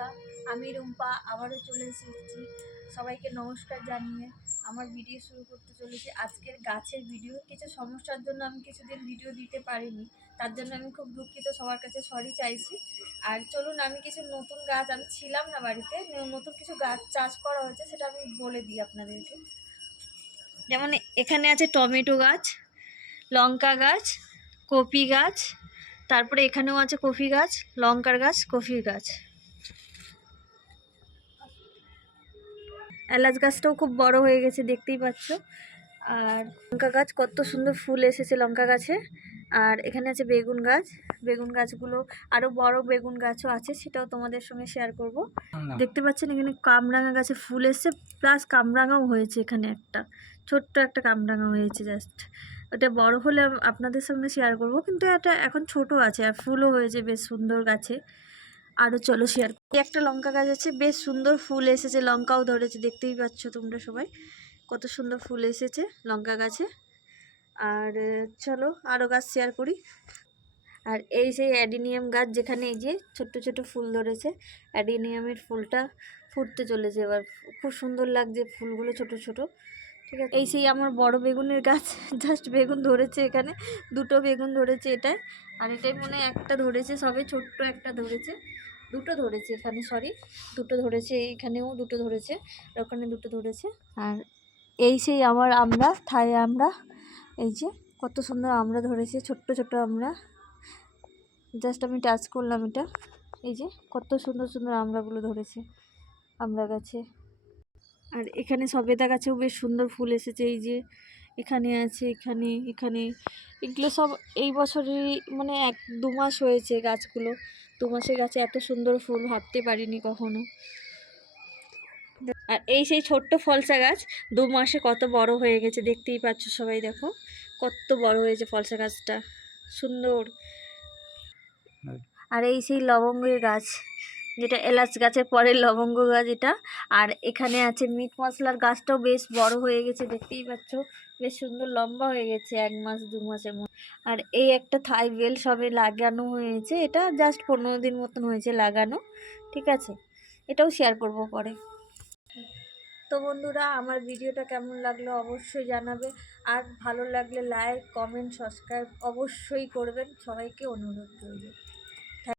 বন্ধুরা, আমি রুম্পা আবারও চলে এসেছি সবাইকে নমস্কার জানিয়ে আমার ভিডিও শুরু করতে চলেছি। আজকের গাছের ভিডিও, কিছু সমস্যার জন্য আমি কিছুদিন ভিডিও দিতে পারিনি, তার জন্য আমি খুব দুঃখিত, সবার কাছে সরি চাইছি। আর চলুন আমি কিছু নতুন গাছ, আমি ছিলাম না বাড়িতে, নতুন কিছু গাছ চাষ করা হয়েছে সেটা আমি বলে দিই আপনাদেরকে। যেমন এখানে আছে টমেটো গাছ, লঙ্কা গাছ, কপি গাছ, তারপরে এখানেও আছে কফি গাছ, লঙ্কার গাছ, কফির গাছ। এলাচ গাছটাও খুব বড় হয়ে গেছে দেখতেই পাচ্ছ। আর লঙ্কা গাছ, কত সুন্দর ফুল এসেছে লঙ্কা গাছে। আর এখানে আছে বেগুন গাছ, বেগুন গাছগুলো আরও বড় বেগুন গাছও আছে, সেটাও তোমাদের সঙ্গে শেয়ার করব। দেখতে পাচ্ছেন এখানে কামরাঙা গাছে ফুল এসছে, প্লাস কামরাঙাও হয়েছে, এখানে একটা ছোট্ট একটা কামরাঙা হয়েছে। জাস্ট ওটা বড় হলে আপনাদের সঙ্গে শেয়ার করব, কিন্তু এটা এখন ছোট আছে আর ফুলও হয়েছে বেশ সুন্দর গাছে। আরও চলো শেয়ার। একটা লঙ্কা গাছ আছে, বেশ সুন্দর ফুল এসেছে, লঙ্কাও ধরেছে, দেখতেই পাচ্ছ তোমরা সবাই কত সুন্দর ফুল এসেছে লঙ্কা গাছে। আর চলো আরও গাছ শেয়ার করি। আর এই সেই অ্যাডিনিয়াম গাছ, যেখানে এই যে ছোট্ট ছোট ফুল ধরেছে, অ্যাডিনিয়ামের ফুলটা ফুটতে চলেছে এবার, খুব সুন্দর লাগছে ফুলগুলো ছোট ছোট। ঠিক আছে, এই সেই আমার বড় বেগুনের গাছ, জাস্ট বেগুন ধরেছে এখানে, দুটো বেগুন ধরেছে এটায়, আর এটাই মনে হয় একটা ধরেছে, সবে ছোট্ট একটা ধরেছে, দুটো ধরেছে এখানে, সরি দুটো ধরেছে, এইখানেও দুটো ধরেছে আর ওখানে দুটো ধরেছে। আর এই সেই আমার আমরা, থাই আমরা, এই যে কত সুন্দর আমরা ধরেছে, ছোট্ট ছোট আমরা, জাস্ট আমি টাচ করলাম এটা, এই যে কত সুন্দর সুন্দর আমড়াগুলো ধরেছে আমরা গাছে। আর এখানে সবেদা গাছেও বেশ সুন্দর ফুল এসেছে, এই যে এখানে আছে, এখানে এখানে, এগুলো সব এই বছরেরই, মানে 1-2 মাস হয়েছে গাছগুলো, 2 মাসের গাছে এত সুন্দর ফুল ভাবতে পারিনি কখনো। আর এই সেই ছোট্ট ফলসা গাছ 2 মাসে কত বড় হয়ে গেছে, দেখতেই পাচ্ছ সবাই, দেখো কত বড় হয়েছে ফলসা গাছটা, সুন্দর। আর এই সেই লবঙ্গের গাছ, যেটা এলাচ গাছের পরে লবঙ্গ গাছ এটা। আর এখানে আছে মিট মশলার গাছটাও বেশ বড় হয়ে গেছে, দেখতেই পাচ্ছ বেশ সুন্দর লম্বা হয়ে গেছে 1 মাস 2 মাসের মধ্যে। আর এই একটা থাই বেল সবে লাগানো হয়েছে, এটা জাস্ট 15 দিন মতন হয়েছে লাগানো, ঠিক আছে, এটাও শেয়ার করব পরে। তো বন্ধুরা, আমার ভিডিওটা কেমন লাগলো অবশ্যই জানাবে, আর ভালো লাগলে লাইক কমেন্ট সাবস্ক্রাইব অবশ্যই করবেন, সবাইকে অনুরোধ করব।